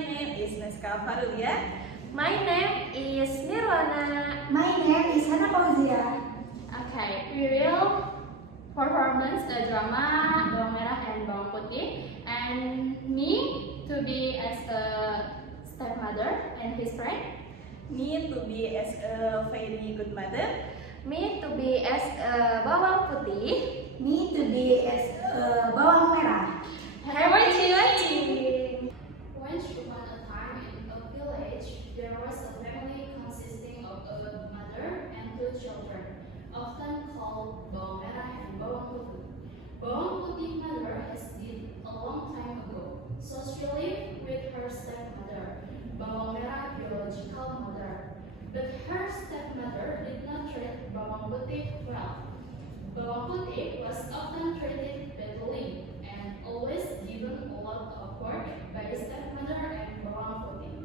name is Neska Farulia. My name is Nirwana. My name is Hana Fauzia. Okay, we will performance the drama Bawang Merah and Bawang Putih, and me to be as a stepmother and his friend. Me to be as a very good mother. Me to be as Bawang Putih. Me to be as Bawang Merah. Have a watching. Once upon a time in a village, there was a family consisting of a mother and two children, often called Bawang Merah and Bawang Putih. Bawang Putih mother has died a long time ago, so she lived with her stepmother, Bawang Merah biological mother. But her stepmother did not treat Bawang Putih well. Bawang Putih was often treated badly and always given a lot of work by his stepmother and Bawang Putih.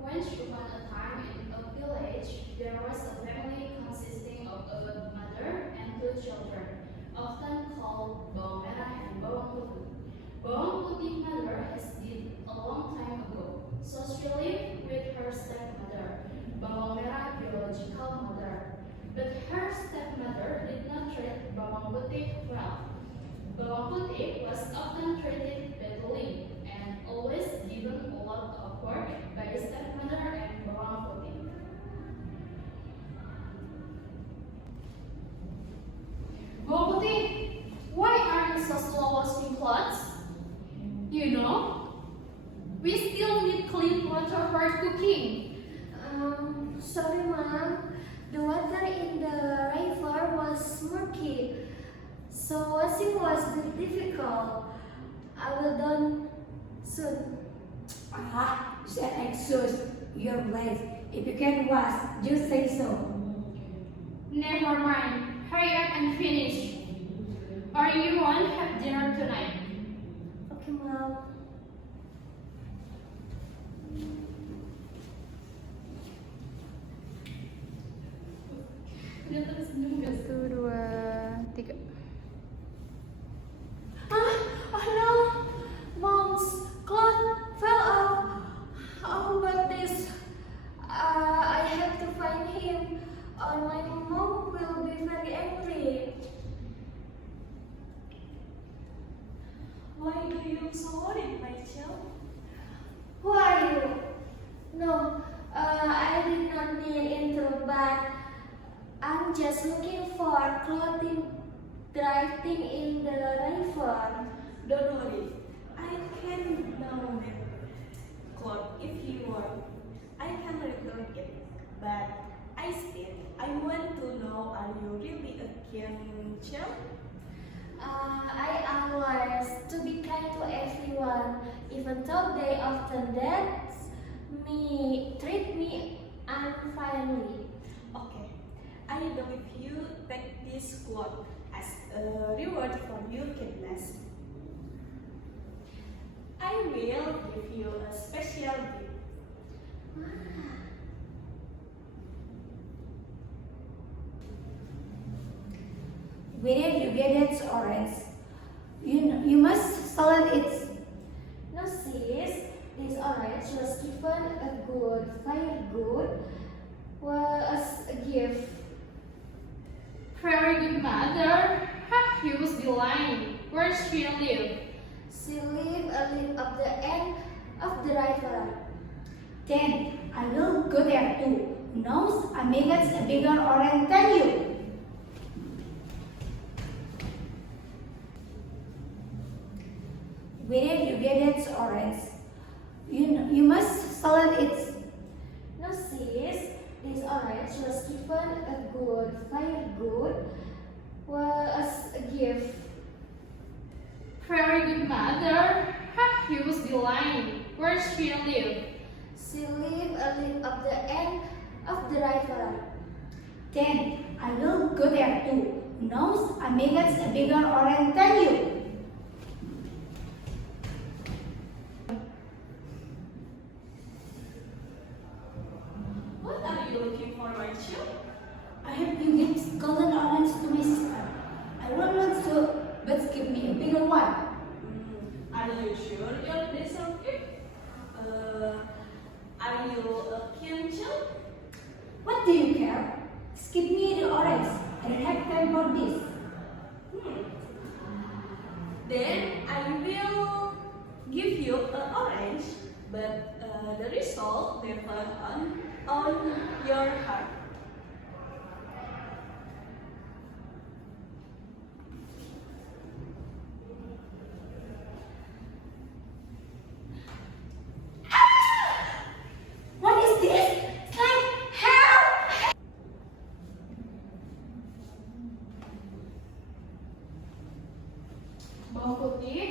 Once upon a time in a village, there was a family consisting of a mother and two children, often called Bawang Merah and Bawang Putih. Bawang Putih mother has died a long time ago, so she lived with her stepmother, Bawang Merah biological mother. But her stepmother did not treat Bawang Putih well. Bawang Putih was often treated badly and always given a lot of work by his stepmother and Bawang Putih. Bawang Putih, why are you so slow washing clothes? You know, we still need clean water for cooking. Sorry, Mom. The water in the river was murky, so washing was difficult. I will done soon. That excuse. You're late. If you can wash, just say so. Never mind. Hurry up and finish. Or you won't have dinner tonight. Okay, Mom. Satu, dua, tiga. Oh no! Mom's cloth fell off. Oh, but this. I have to find him, or my mom will be very angry. Why do you so worried, my child? Who are you? No, I did not mean into, but I'm just looking for clothing drifting in the river. Don't worry, I can know that cloth if you want. I can return it, but I want to know, are you really a kind child? I always to be kind to everyone, even though they often treat me unfairly. Okay, I believe you take this cloth as a reward for your kindness. I will give you a special gift. Where did you get that orange? You must sell it. No, sis, this orange was given very good, was a gift. Very good mother. He must be lying. Where does she live? She lived a little at the end of the river. Then I will go there too. Knows I may get a bigger orange than you. Where did you get that orange? You must sell it. No, sis, this orange was given very good, was a gift. Very good mother. He must be lying. Where does she live? She lived a little at the end of the river. Then I will go there too. Knows I may get a bigger orange than you. What are you looking for, my child? I have you give golden orange to my sister. I don't want to, but give me a bigger one. I you a Kyunchu? What do you care? Skip me the orange. I don't have time for this. Then I will give you an orange, but the result depends on your heart. What is this? Like, help! Bang Putih,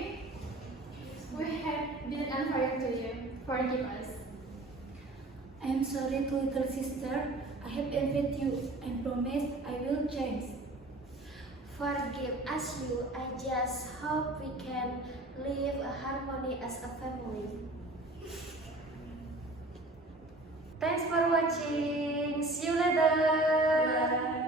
we have been unfair to you. Forgive us. I am sorry, little sister. I have envied you and promise I will change. Forgive us, you. I just hope we can live a harmony as a family. Thanks for watching. See you later. Bye.